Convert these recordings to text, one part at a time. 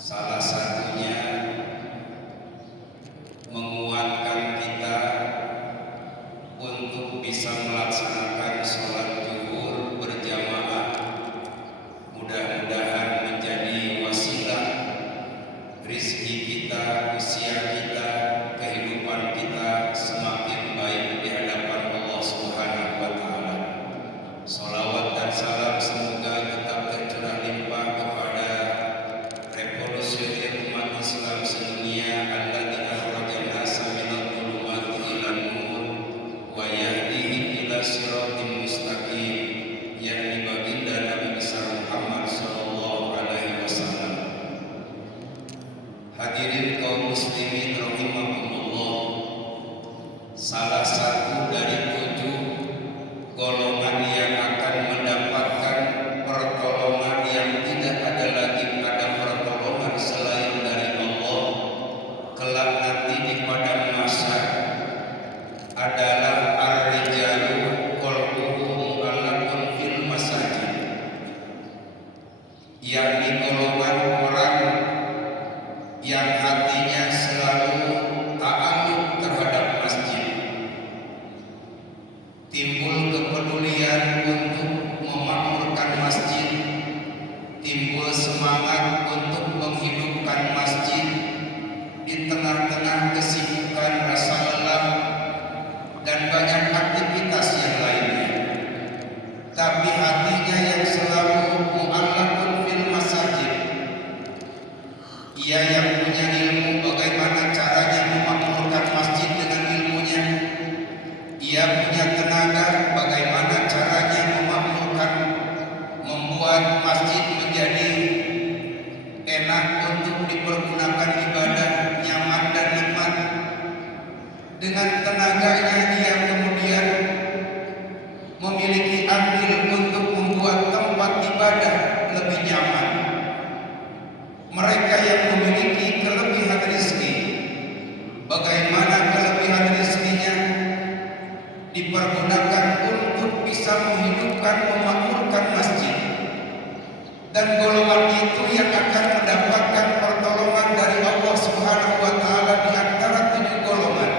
Salah satunya menguatkan kita untuk bisa melaksanakan sholat zuhur berjamaah. Mudah-mudahan menjadi wasilah rizki kita, usia kita, kehidupan kita semakin baik di hadapan Allah Subhanahu wa Ta'ala. Sholawat dan salam semoga tetap tercurah limpah kepada revolusioner umat Islam sedunia, alladzi akhrajan nasa minadh dhulumati ilan nur wa yahdihim ila siratim mustaqim, yakni baginda Nabi besar Muhammad sallallahu alaihi wasallam. Hadirin kaum muslimin rahimakumullah, salah satu dari 7 golongan yang akan mendapatkan pertolongan yang tidak ada lagi pada pertolongan selain dari Allah kelak nanti di padang mahsyar adalah ar-rijalu qalbuhum mu'allaqun fil masajid, yakni golongan orang yang hatinya selalu ta'alluq terhadap masjid, timbul kepedulian untuk memakmurkan masjid, timbul semangat untuk menghidupkan masjid di tengah-tengah kesibukan rasa lelah dan banyak aktivitas yang lainnya. Tapi hatinya yang selalu mu'allaqun fil masajid, ia yang punya ilmu bagaimana caranya memakmurkan masjid dengan ilmunya, ia punya tenaga bagaimana caranya memakmurkan, membuat masjid menjadi enak untuk dipergunakan ibadah, nyaman dan nikmat. Dengan tenaganya ia kemudian memiliki andil untuk membuat tempat ibadah lebih nyaman. Mereka yang memiliki kelebihan rezeki, bagaimana kelebihan rezekinya dipergunakan untuk bisa menghidupkan, memakmurkan masjid. Dan golongan itu yang akan mendapatkan pertolongan dari Allah Subhanahu wa Ta'ala di antara 7 golongan.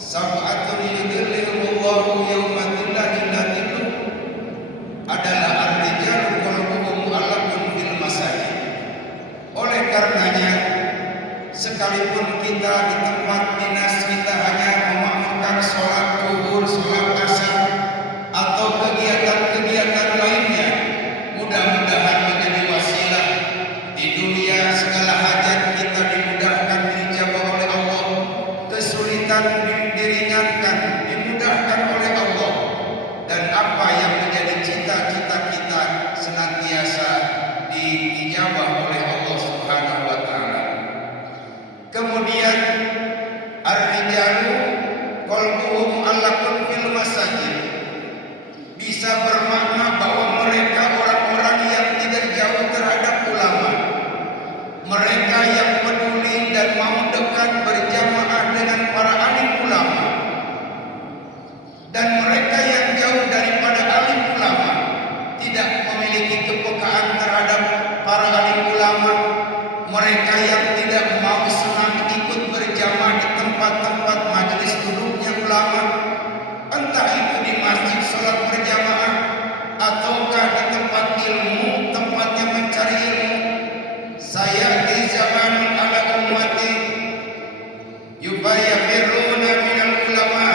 Sab'atun yudhilluhumullahu yawma la illa dhilluh adalah ar-rijalu qalbuhum mu'allaqun fil masajid. Oleh karenanya, sekalipun kita di tempat dinas kita hanya memakmurkan sholat zuhur, sholat asar, atau kegiatan-kegiatan lainnya, mudah-mudahan menjadi wasilah di dunia segala hajat kita dimudahkan, dijabah oleh Allah, kesulitan diringankan, dimudahkan oleh Allah, dan apa yang menjadi cita-cita kita senantiasa dijabah oleh Allah Subhanahu wa Ta'ala. Kemudian ar-rijalu qalbuhum mu'allaqun fil masajid bisa bermakna bahwa mereka orang-orang yang tidak jauh terhadap ulama, mereka yang peduli dan mau dekat berjamaah dengan para alim ulama, dan mereka yang jauh daripada alim ulama, tidak memiliki kepekaan terhadap para alim ulama, mereka yang tidak mau senang ikut berjamaah di tempat-tempat majelis duduknya ulama, entah itu di masjid sholat berjamaah ataukah di tempat ilmu, tempatnya mencari ilmu. Saya di zaman ala ummati yubayafiruna minal ulama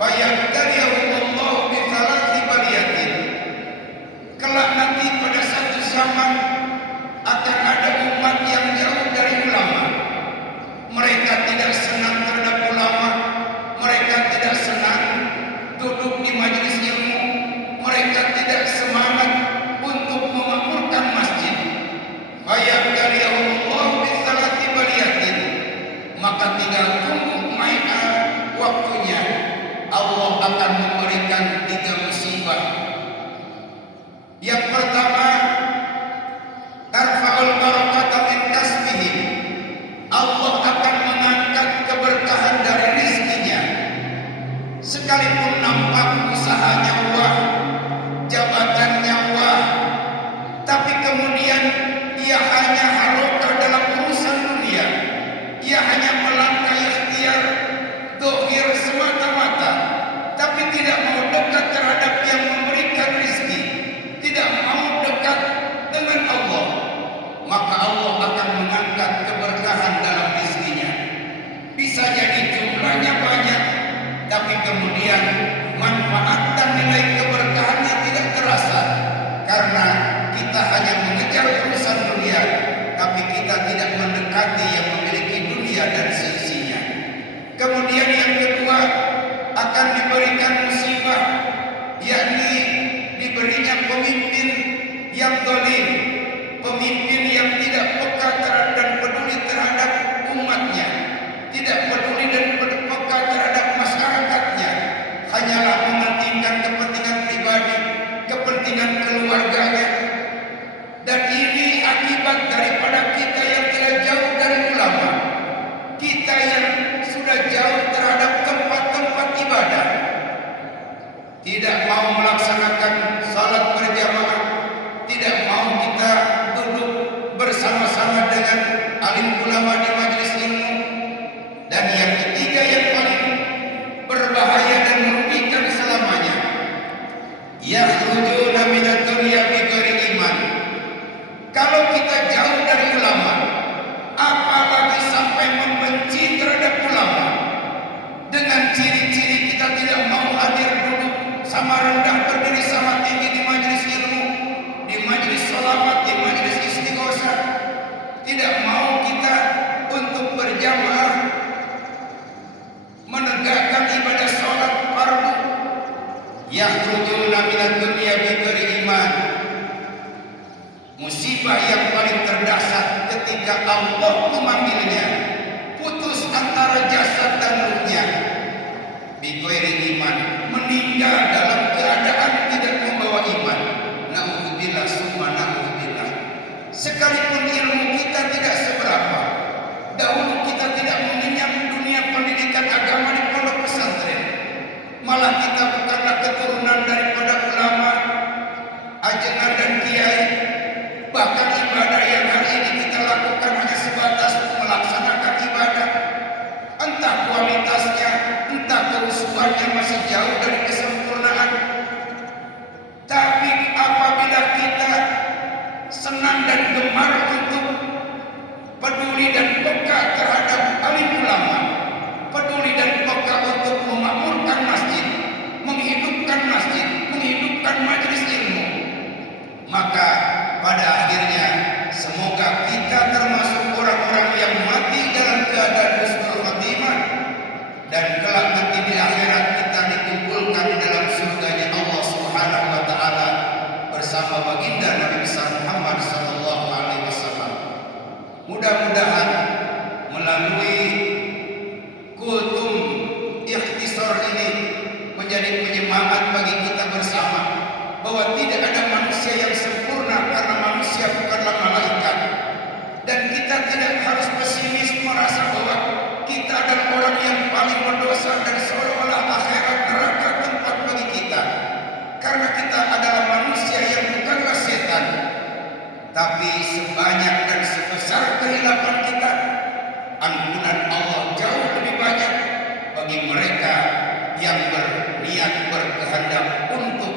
fayabtaliyahumullahu bi thalathi baliyatin. Kelak nanti pada satu zaman akan ada umat yang jauh dari ulama. Mereka tidak senang terhadap ulama, mereka tidak senang duduk di majelis ilmu, mereka tidak semangat untuk memakmurkan masjid. Fayabtaliyahumullahu bi thalathi baliyatin. Maka tinggal tunggu waktunya, Allah akan memberikan 3 musibah. Yang pertama, tarfa'ul barakata min kasbihim. Allah akan mengangkat keberkahan dari rizkinya. Sekalipun nampak usahanya wah, jabatannya wah, tapi kemudian ia hanya keberkahan dalam rezekinya. Bisa jadi jumlahnya banyak, tapi kemudian manfaat dan nilai keberkahannya tidak terasa karena kita hanya mengejar urusan dunia, tapi kita tidak mendekati yang memiliki dunia dan seisinya. Kemudian yang kedua, akan diberikan musibah, yakni diberinya pemimpin yang zalim, pemimpin yang tidak peka dan peduli terhadap umatnya, tidak peduli dan peka terhadap masyarakatnya, hanyalah mementingkan kepentingan pribadi, kepentingan keluarganya. Dan ini akibat daripada kita yang tidak jauh dari ulama, kita yang sudah jauh terhadap tempat-tempat ibadah, tidak mau melaksanakan salat berjamaah, tidak mau kita duduk bersama-sama dengan alim ulama di majelis ilmu. Dan yang ketiga yang paling berbahaya dan merugikan selamanya, yakhrujuna minad dunya bighairi iman. Kalau kita jauh dari ulama, apalagi sampai membenci terhadap ulama, dengan ciri-ciri kita tidak mau hadir duduk sama rendah, berdiri sama tinggi di majelis ilmu, di majelis sholawat, di majelis istighosah, tidak mau kita untuk berjamaah menegakkan ibadah sholat fardu. Yakhrujuna minad dunya bighairi iman. Musibah yang paling terdahsyat ketika Allah memanggilnya, putus antara jasad dan ruhnya, bighairi iman, meninggal dalam keadaan tidak membawa iman. Na'udzubillah summa na'udzubillah. Sekalipun ilmu kita tidak seberapa, dahulu kita tidak mengenyam dunia pendidikan agama di pondok pesantren, malah kita bukanlah keturunan daripada ulama, ajengan dan kiai. Bahkan ibadah yang hari ini kita lakukan hanya sebatas melaksanakan ibadah, entah kualitasnya, entah keusuhannya masih jauh dari kesempurnaan. Tapi apabila kita senang dan gemar untuk peduli dan peka terhadap alim ulama, peduli dan peka untuk memakmurkan masjid, menghidupkan majelis ilmu, maka pada akhirnya semoga kita termasuk orang-orang yang mati dalam keadaan husnul khatimah, dan kelak nanti di akhirat kita dikumpulkan di dalam surganya Allah Subhanahu wa taala bersama baginda Nabi besar Muhammad sallallahu alaihi wasallam. Mudah-mudahan melalui kultum ikhtisar ini menjadi penyemangat bagi kita bersama bahwa tidak ada manusia yang sempurna karena manusia bukanlah malaikat, dan kita tidak harus pesimis merasa bahwa kita adalah orang yang paling berdosa dan seolah-olah akhirat neraka tempat bagi kita, karena kita adalah manusia yang bukanlah setan. Tapi sebanyak dan sebesar kehilapan kita, ampunan Allah jauh lebih banyak bagi mereka yang berniat berkehendak untuk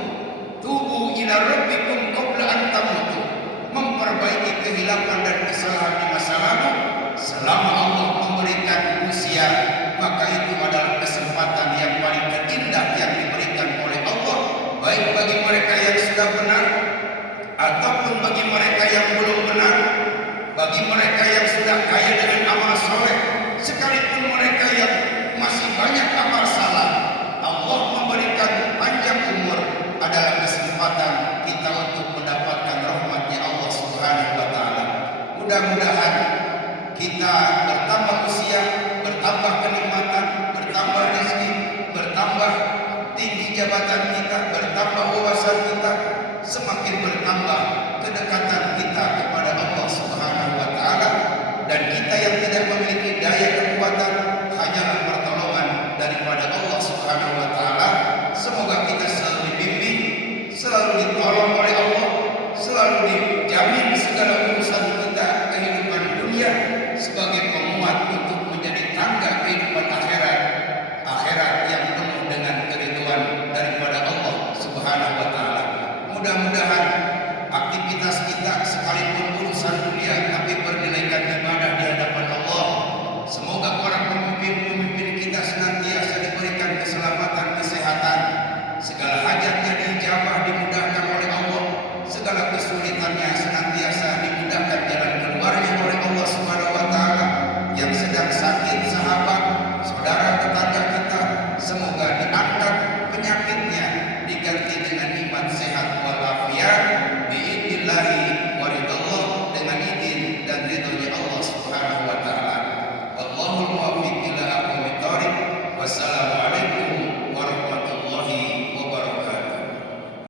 tubu ila rabbikum qabla an tamutu, memperbaiki kehilapan dan kesalahan di masa lalu. Selama Allah memberikan usia, maka itu adalah kesempatan yang paling terindah yang diberikan oleh Allah, baik bagi mereka yang sudah benar ataupun bagi mereka yang belum benar, bagi mereka yang sudah kaya dengan amal soleh, sekalipun mereka yang masih banyak amal salah. Allah memberikan panjang umur adalah kesempatan kita untuk mendapatkan rahmatnya Allah Subhanahu wa taala. Mudah-mudahan kita bertambah usia, bertambah kenikmatan, bertambah rezeki, bertambah tinggi jabatan kita, bertambah wawasan kita, semakin bertambah kedekatan kita